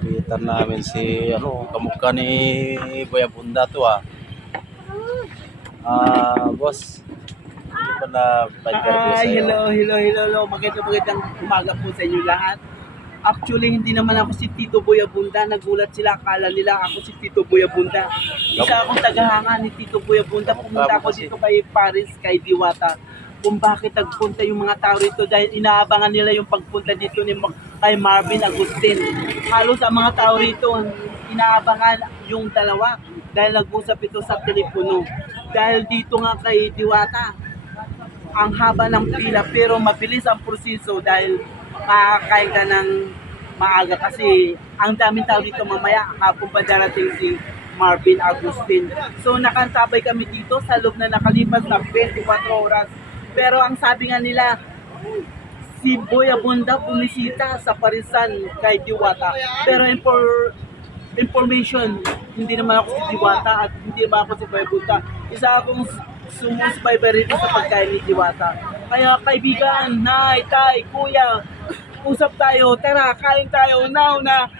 Napitan namin si kamukha ni Kuya Bunda to boss. Hindi pa na pa-interview Hi, sa'yo. hello. Magandang umaga po sa inyo lahat. Actually, hindi naman ako si Tito Boy Abunda. Nagulat sila, akala nila ako si Tito Boy Abunda. Isa akong tagahanga ni Tito Boy Abunda. Pumunta ako dito kay Paris, kay Diwata. Kung bakit nagpunta yung mga tao rito dahil inaabangan nila yung pagpunta dito ni kay Marvin Agustin. Halos ang mga tao rito inaabangan yung dalawa dahil nag-usap ito sa telepono. Dahil dito nga kay Diwata, ang haba ng pila pero mabilis ang proseso dahil makakain ka ng maaga kasi ang daming tao dito mamaya hapon pa darating si Marvin Agustin. So nakantabay kami dito sa loob na nakalipas na 24 oras. Pero ang sabi nga nila, si Boy Abunda bumisita sa Parisan kay Diwata. Pero information, hindi naman ako si Diwata at hindi naman ako si Boy Abunda. Isa akong sumusubaybay rito sa pagkain ni Diwata. Kaya kaibigan, nay, tay, kuya, usap tayo, tara, kain tayo, now na.